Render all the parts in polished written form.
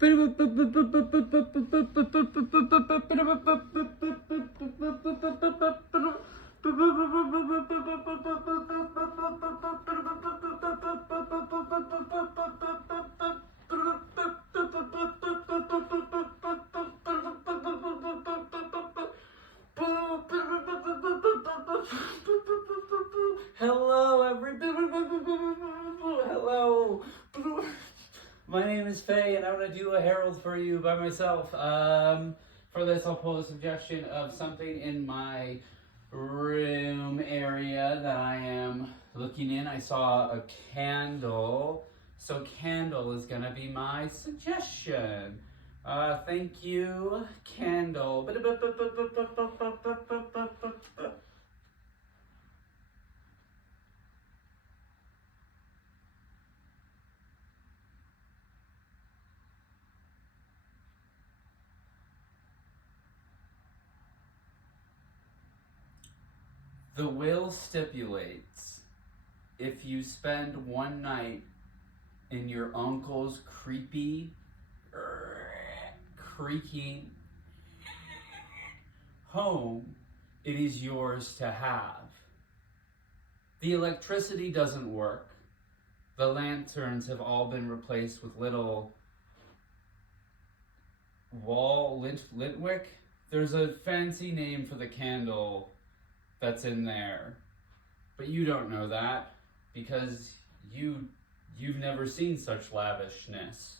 Hello, everybody. Hello. My name is Faye, and I'm going to do a herald for you by myself. For this, I'll pull a suggestion of something in my room area that I am looking in. I saw a candle, so candle is going to be my suggestion. Thank you, candle. The will stipulates if you spend one night in your uncle's creepy, creaking home, it is yours to have. The electricity doesn't work. The lanterns have all been replaced with little wall lintwick. There's a fancy name for the candle that's in there, but you don't know that because you've never seen such lavishness.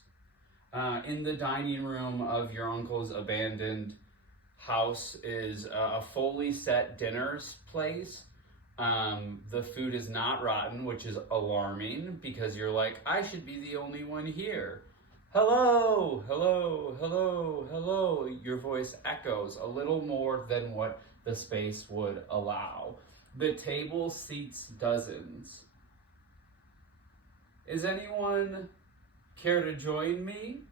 In the dining room of your uncle's abandoned house is a fully set dinners place. The food is not rotten, which is alarming because you're like, I should be the only one here. Hello, hello, hello, hello. Your voice echoes a little more than what the space would allow. The table seats dozens. Is anyone care to join me?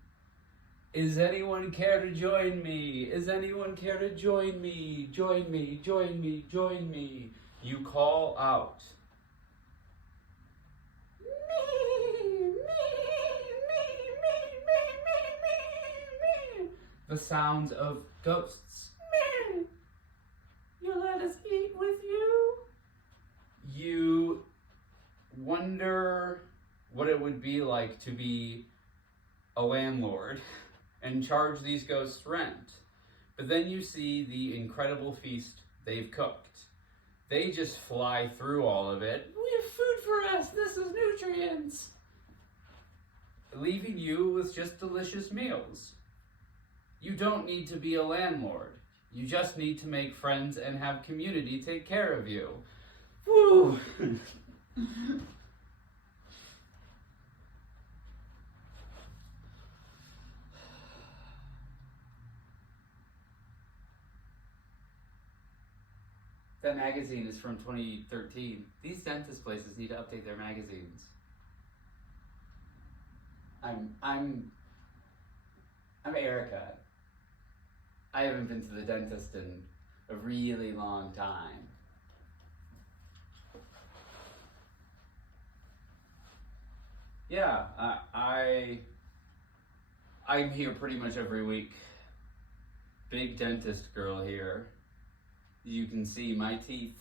Is anyone care to join me? Is anyone care to join me? Join me, join me, join me. You call out. The sounds of ghosts. You let us eat with you? You wonder what it would be like to be a landlord and charge these ghosts rent. But then you see the incredible feast they've cooked. They just fly through all of it. We have food for us. This is nutrients. Leaving you with just delicious meals. You don't need to be a landlord. You just need to make friends and have community take care of you. Woo! That magazine is from 2013. These dentist places need to update their magazines. I'm Erica. I haven't been to the dentist in a really long time. Yeah, I'm here pretty much every week. Big dentist girl here. You can see my teeth.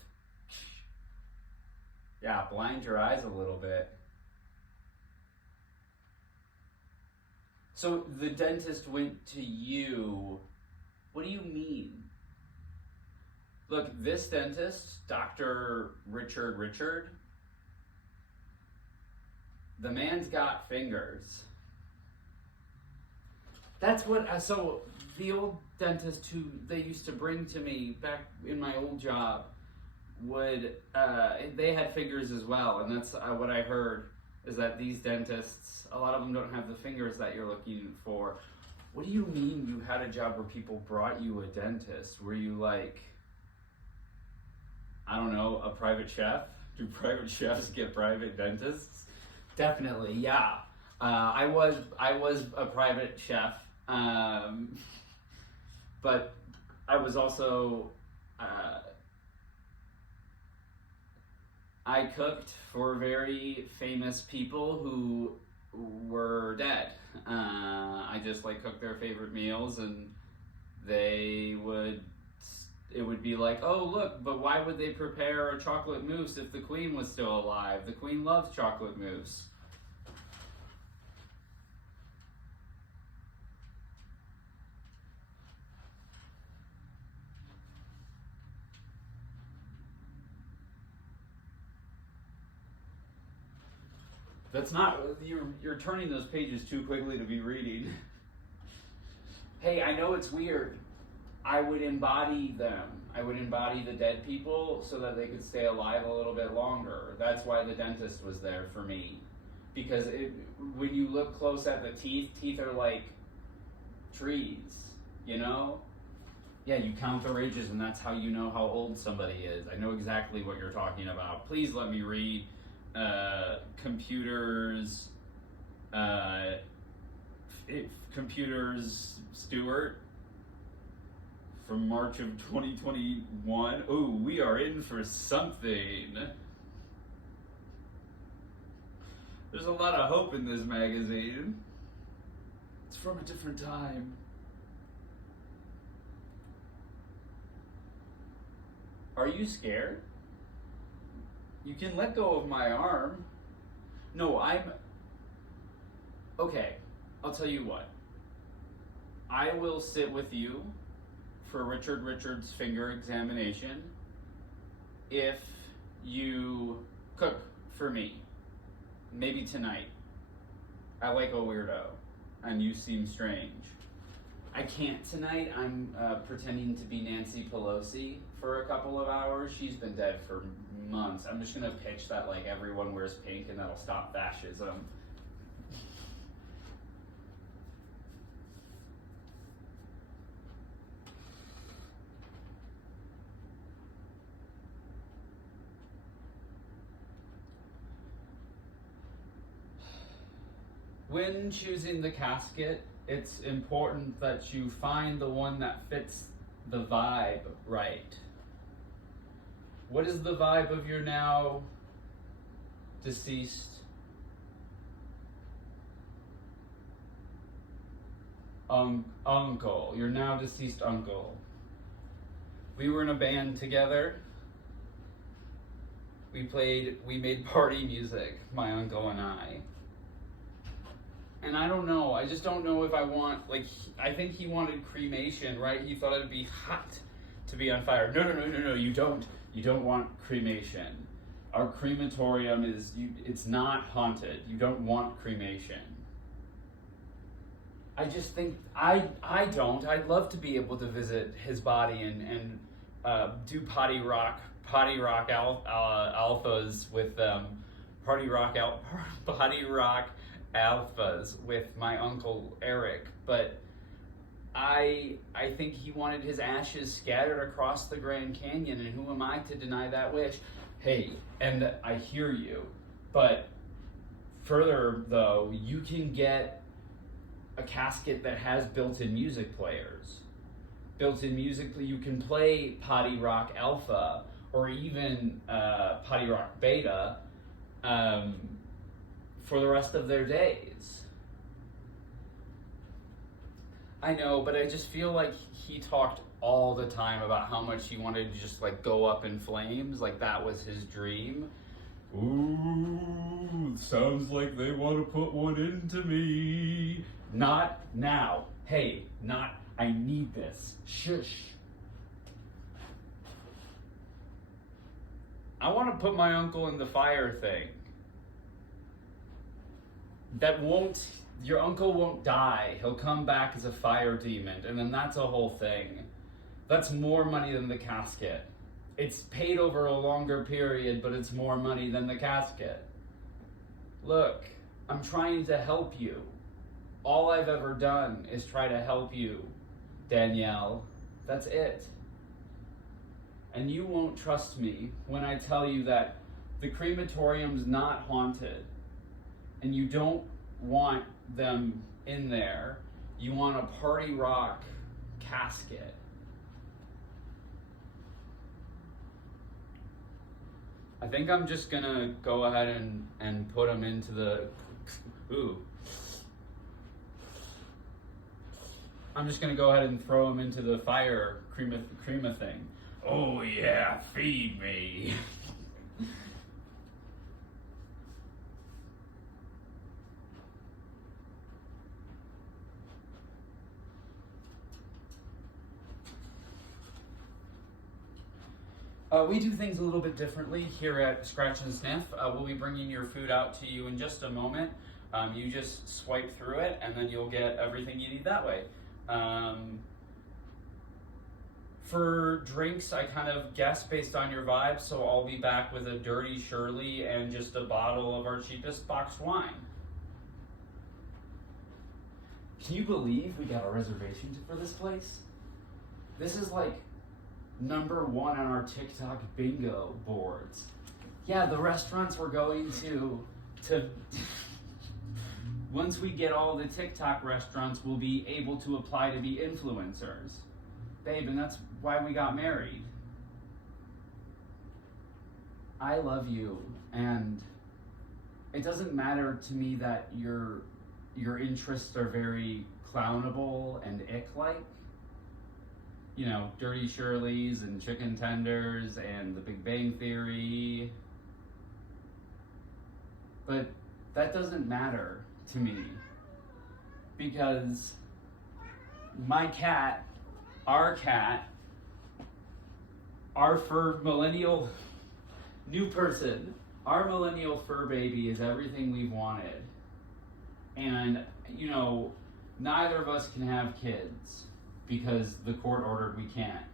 Yeah, blind your eyes a little bit. So the dentist went to you. What do you mean? Look, this dentist, Dr. Richard, the man's got fingers. That's what, so the old dentist who they used to bring to me back in my old job they had fingers as well, and that's what I heard, is that these dentists, a lot of them don't have the fingers that you're looking for. What do you mean you had a job where people brought you a dentist? Were you like, I don't know, a private chef? Do private chefs get private dentists? Definitely, yeah. I was a private chef, but I was also, I cooked for very famous people who were dead. I I just like cook their favorite meals, and it would be like, oh look, but why would they prepare a chocolate mousse if the queen was still alive? The queen loves chocolate mousse. That's not, you're turning those pages too quickly to be reading. Hey, I know it's weird. I would embody them. I would embody the dead people so that they could stay alive a little bit longer. That's why the dentist was there for me. Because when you look close at the teeth are like trees, you know? Yeah, you count their ages and that's how you know how old somebody is. I know exactly what you're talking about. Please let me read Computers Stewart from March of 2021. Oh, we are in for something. There's a lot of hope in this magazine. It's from a different time. Are you scared? You can let go of my arm. No, okay, I'll tell you what. I will sit with you for Richard Richards' finger examination if you cook for me. Maybe tonight. I like a weirdo, and you seem strange. I can't tonight. I'm pretending to be Nancy Pelosi for a couple of hours. She's been dead for months. I'm just gonna pitch that like everyone wears pink and that'll stop fascism. When choosing the casket, it's important that you find the one that fits the vibe right. What is the vibe of your now deceased uncle, your now deceased uncle? We were in a band together. We made party music, my uncle and I. And I don't know, I just don't know if I want, like, I think he wanted cremation, right? He thought it'd be hot to be on fire. No, you don't. You don't want cremation. Our crematorium it's not haunted. You don't want cremation. I just think, I don't. I'd love to be able to visit his body and do potty rock alphas with potty rock alphas with my uncle Eric, but I think he wanted his ashes scattered across the Grand Canyon, and who am I to deny that wish? Hey, and I hear you, but further though, you can get a casket that has built-in music players. You can play Potty Rock Alpha or even Potty Rock Beta for the rest of their days. I know, but I just feel like he talked all the time about how much he wanted to just like go up in flames, like that was his dream. Ooh, sounds like they want to put one into me. Not now. Hey, I need this. Shush. I want to put my uncle in the fire thing. Your uncle won't die. He'll come back as a fire demon, and then that's a whole thing. That's more money than the casket. It's paid over a longer period, but it's more money than the casket. Look, I'm trying to help you. All I've ever done is try to help you, Danielle. That's it. And you won't trust me when I tell you that the crematorium's not haunted, and you don't want them in there. You want a party rock casket. I think I'm just gonna go ahead and put them into the, ooh. I'm just gonna go ahead and throw him into the fire crema thing. Oh yeah, feed me. We do things a little bit differently here at Scratch and Sniff. We'll be bringing your food out to you in just a moment. You just swipe through it and then you'll get everything you need that way. For drinks, I kind of guess based on your vibe, so I'll be back with a Dirty Shirley and just a bottle of our cheapest boxed wine. Can you believe we got a reservation for this place? This is like #1 on our TikTok bingo boards. Yeah, the restaurants we're going to once we get all the TikTok restaurants, we'll be able to apply to be influencers. Babe, and that's why we got married. I love you, and it doesn't matter to me that your interests are very clownable and ick-like. You know, Dirty Shirleys and chicken tenders and The Big Bang Theory. But that doesn't matter to me, because my cat, our fur millennial new person, our millennial fur baby is everything we've wanted. And, you know, neither of us can have kids because the court ordered we can't,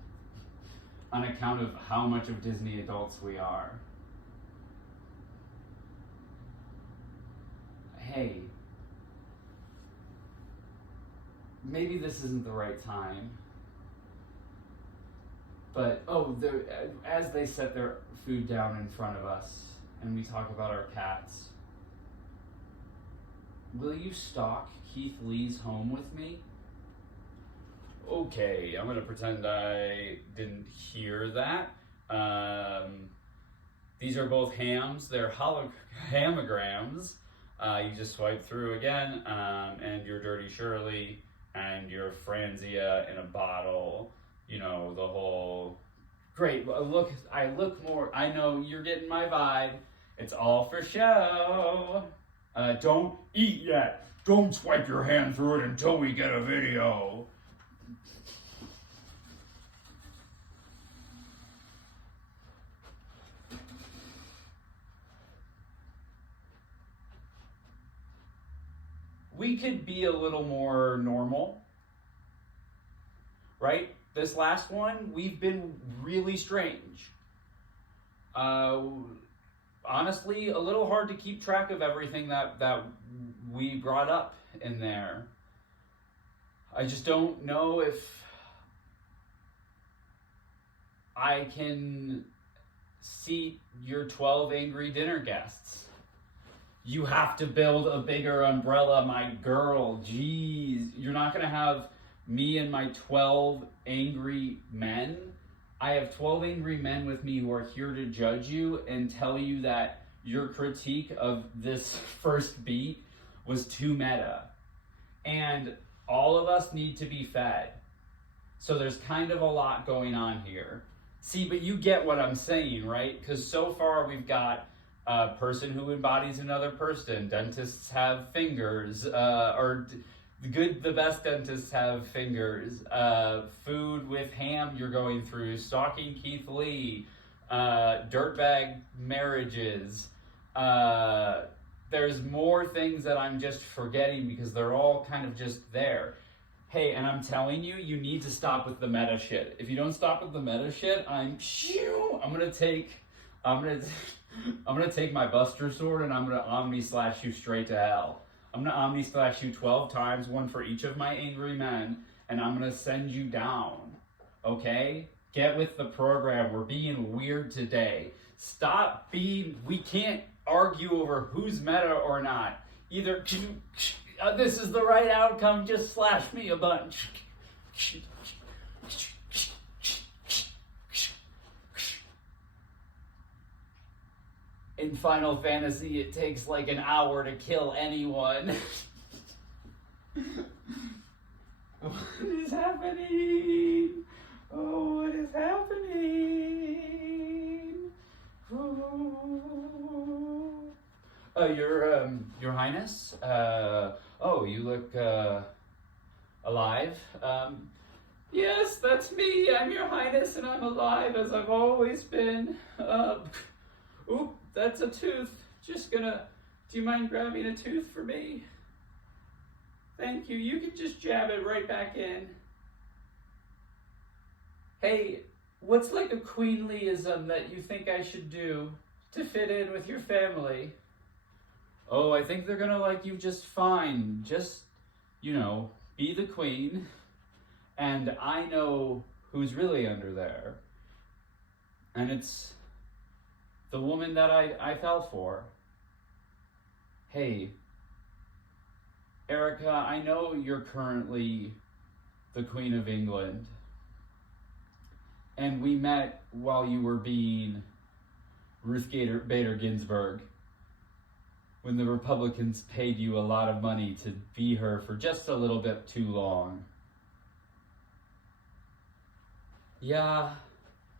on account of how much of Disney adults we are. Hey, maybe this isn't the right time, but as they set their food down in front of us and we talk about our cats, will you stalk Keith Lee's home with me? Okay, I'm gonna pretend I didn't hear that. These are both hams. They're hamograms. You just swipe through again, and your Dirty Shirley and your Franzia in a bottle. You know, the whole. Great. I look more. I know you're getting my vibe. It's all for show. Don't eat yet. Don't swipe your hand through it until we get a video. We could be a little more normal, right? This last one, we've been really strange. Honestly, a little hard to keep track of everything that we brought up in there. I just don't know if I can seat your 12 angry dinner guests. You have to build a bigger umbrella, my girl. Jeez, you're not gonna have me and my 12 angry men. I have 12 angry men with me who are here to judge you and tell you that your critique of this first beat was too meta. And all of us need to be fed. So there's kind of a lot going on here. See, but you get what I'm saying, right? Because so far we've got a person who embodies another person. Dentists have fingers, the best dentists have fingers. Food with ham you're going through, stalking Keith Lee, dirtbag marriages. There's more things that I'm just forgetting because they're all kind of just there. Hey, and I'm telling you, you need to stop with the meta shit. If you don't stop with the meta shit, I'm gonna take my Buster Sword and I'm gonna Omni-slash you straight to hell. I'm gonna Omni-slash you 12 times, one for each of my angry men, and I'm gonna send you down. Okay? Get with the program. We're being weird today. We can't argue over who's meta or not. Either this is the right outcome, just slash me a bunch. In Final Fantasy, it takes like an hour to kill anyone. What happening? Oh, what is happening? Ooh. Your Highness. Oh, you look alive. Yes, that's me. I'm Your Highness, and I'm alive as I've always been. Oop, that's a tooth. Do you mind grabbing a tooth for me? Thank you. You can just jab it right back in. Hey, what's like a queenlyism that you think I should do to fit in with your family? Oh, I think they're gonna like you just fine. Just, be the queen. And I know who's really under there. And it's the woman that I fell for. Hey, Erica, I know you're currently the Queen of England. And we met while you were being Ruth Bader Ginsburg, when the Republicans paid you a lot of money to be her for just a little bit too long. Yeah,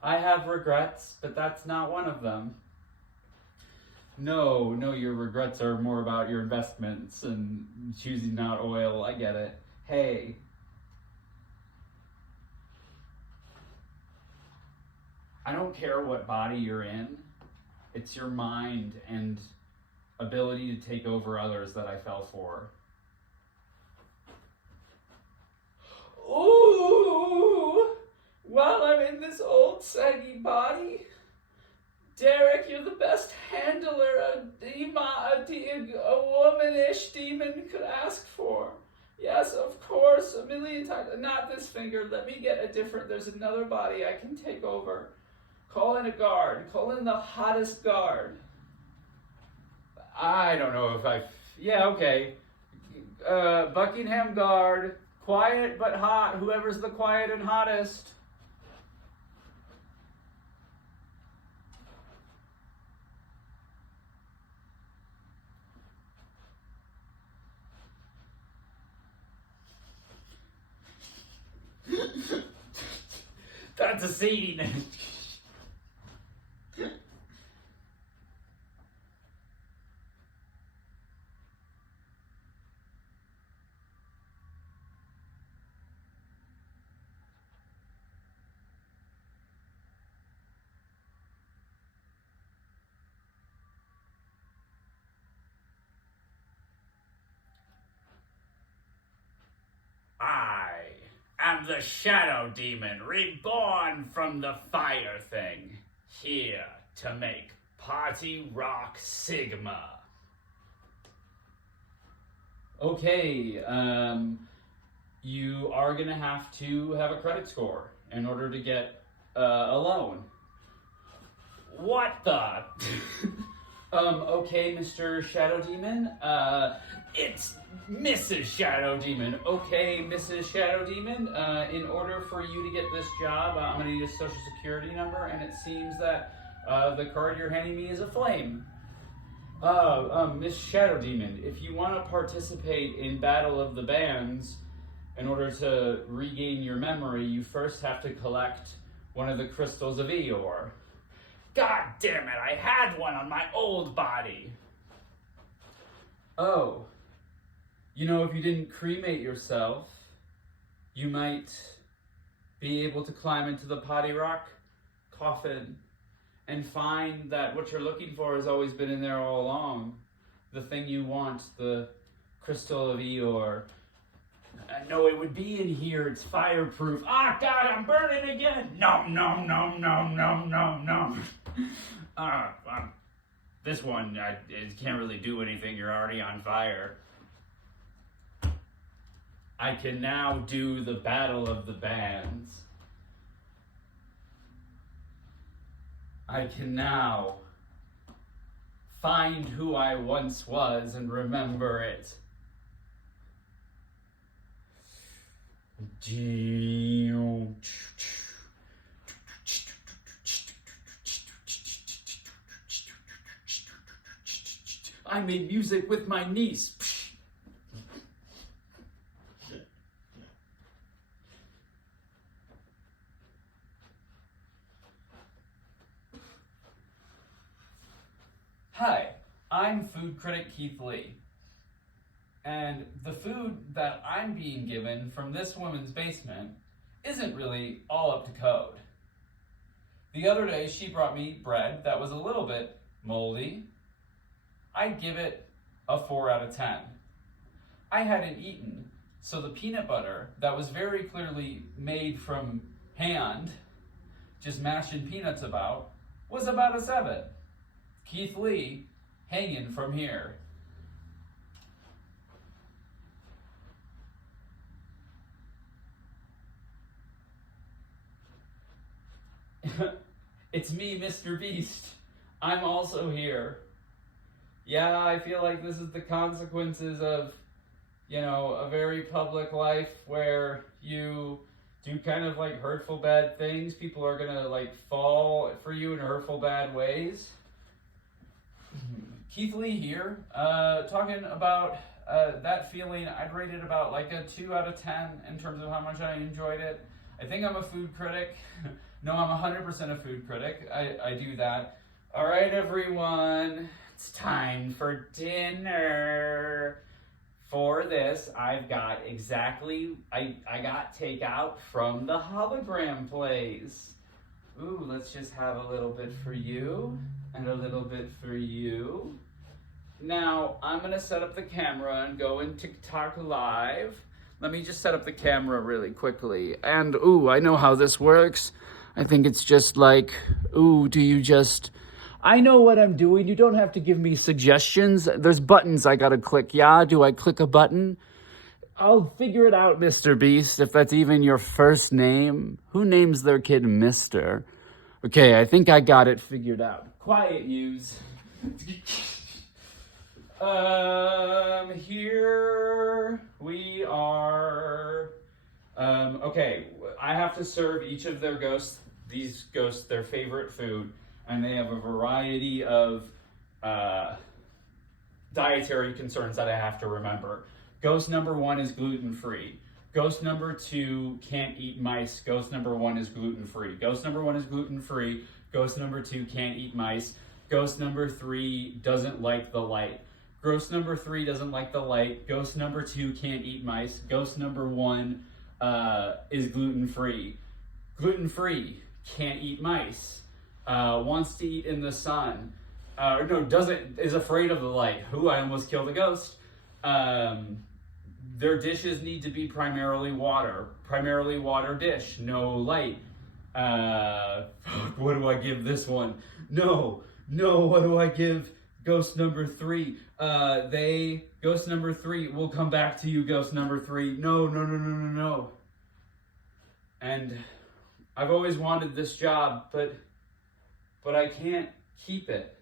I have regrets, but that's not one of them. No, your regrets are more about your investments and choosing not oil. I get it. Hey. I don't care what body you're in. It's your mind and ability to take over others that I fell for. Ooh! While I'm in this old saggy body, Derek, you're the best handler a womanish demon could ask for. Yes, of course, a million times. Not this finger. Let me get a different. There's another body I can take over. Call in a guard. Call in the hottest guard. I don't know if yeah, okay. Buckingham Guard. Quiet but hot. Whoever's the quiet and hottest. That's a scene. I am the Shadow Demon, reborn from the fire thing, here to make Party Rock Sigma. Okay, you are gonna have to have a credit score in order to get a loan. What the? Okay, Mr. Shadow Demon. It's Mrs. Shadow Demon. Okay, Mrs. Shadow Demon. In order for you to get this job, I'm gonna need a social security number, and it seems that the card you're handing me is a flame. Miss Shadow Demon, if you want to participate in Battle of the Bands, in order to regain your memory, you first have to collect one of the crystals of Eeyore. God damn it, I had one on my old body. Oh. If you didn't cremate yourself, you might be able to climb into the Potty Rock coffin and find that what you're looking for has always been in there all along. The thing you want, the crystal of Eeyore. No, it would be in here. It's fireproof. Ah, God, I'm burning again. Nom, nom, nom, nom, nom, nom, nom. This one, it can't really do anything. You're already on fire. I can now do the Battle of the Bands. I can now find who I once was and remember it. I made music with my niece. Hi, I'm food critic Keith Lee. And the food that I'm being given from this woman's basement isn't really all up to code. The other day, she brought me bread that was a little bit moldy. I'd give it a 4 out of 10. I hadn't eaten, so the peanut butter that was very clearly made from hand, just mashing peanuts about, was about a 7. Keith Lee hanging from here. It's me, Mr. Beast. I'm also here. Yeah, I feel like this is the consequences of, a very public life where you do kind of like hurtful bad things. People are gonna like fall for you in hurtful bad ways. Keith Lee here, talking about that feeling. I'd rate it about like a 2 out of 10 in terms of how much I enjoyed it. I think I'm a food critic. No, I'm 100% a food critic. I do that. All right, everyone, it's time for dinner. For this, I've got I got takeout from the hologram place. Ooh, let's just have a little bit for you and a little bit for you. Now, I'm gonna set up the camera and go in TikTok live. Let me just set up the camera really quickly. And I know how this works. I think it's just like, I know what I'm doing. You don't have to give me suggestions. There's buttons I gotta click. Yeah, do I click a button? I'll figure it out, Mr. Beast, if that's even your first name. Who names their kid Mr.? Okay, I think I got it figured out. Quiet, yous. Here we are. Okay, I have to serve each of these ghosts, their favorite food, and they have a variety of dietary concerns that I have to remember. Ghost number 1 is gluten-free. Ghost number 2 can't eat mice. Ghost number 1 is gluten-free. Ghost number 1 is gluten-free. Ghost number 2 can't eat mice. Ghost number 3 doesn't like the light. Ghost number 3 doesn't like the light. Ghost number 2 can't eat mice. Ghost number 1 is gluten-free. Gluten-free, can't eat mice. Wants to eat in the sun. Is afraid of the light. I almost killed a ghost. Their dishes need to be primarily water. Primarily water dish, no light. What do I give this one? No, what do I give ghost number 3? Ghost number 3, we'll come back to you, ghost number 3. No. And I've always wanted this job, but I can't keep it.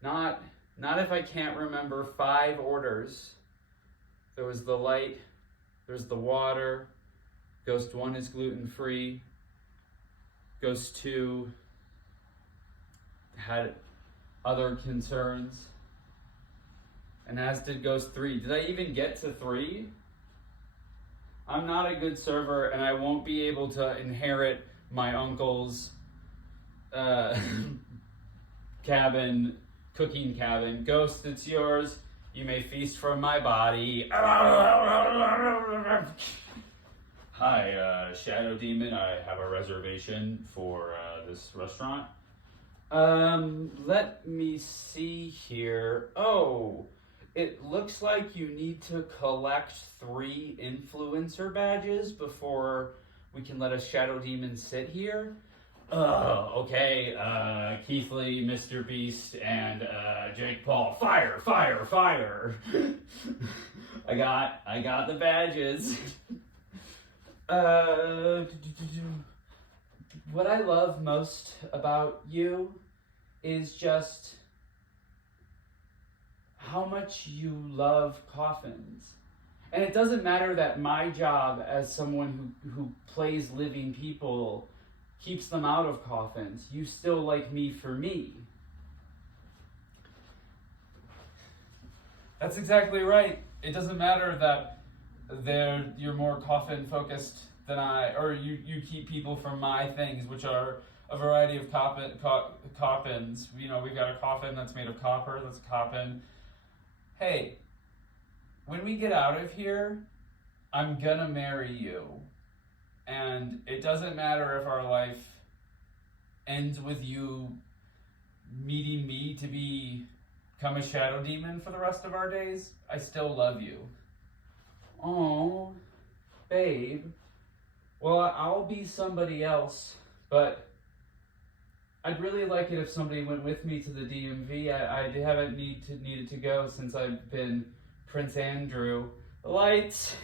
Not if I can't remember 5 orders. There was the light, there's the water, ghost 1 is gluten-free, ghost 2 had other concerns, and as did ghost 3. Did I even get to 3? I'm not a good server, and I won't be able to inherit my uncle's cooking cabin. Ghost, it's yours. You may feast from my body. Hi, Shadow Demon. I have a reservation for this restaurant. Let me see here. Oh, it looks like you need to collect 3 influencer badges before we can let a Shadow Demon sit here. Okay, Keith Lee, Mr. Beast, and Jake Paul. Fire! I got the badges. What I love most about you is just how much you love coffins. And it doesn't matter that my job as someone who plays living people keeps them out of coffins. You still like me for me. That's exactly right. It doesn't matter that you're more coffin focused than I, or you keep people from my things, which are a variety of coffins. You know, we've got a coffin that's made of copper. That's a coffin. Hey, when we get out of here, I'm gonna marry you. And it doesn't matter if our life ends with you meeting me to become a shadow demon for the rest of our days. I still love you. Oh, babe. Well, I'll be somebody else, but I'd really like it if somebody went with me to the DMV. I haven't needed to go since I've been Prince Andrew. The lights.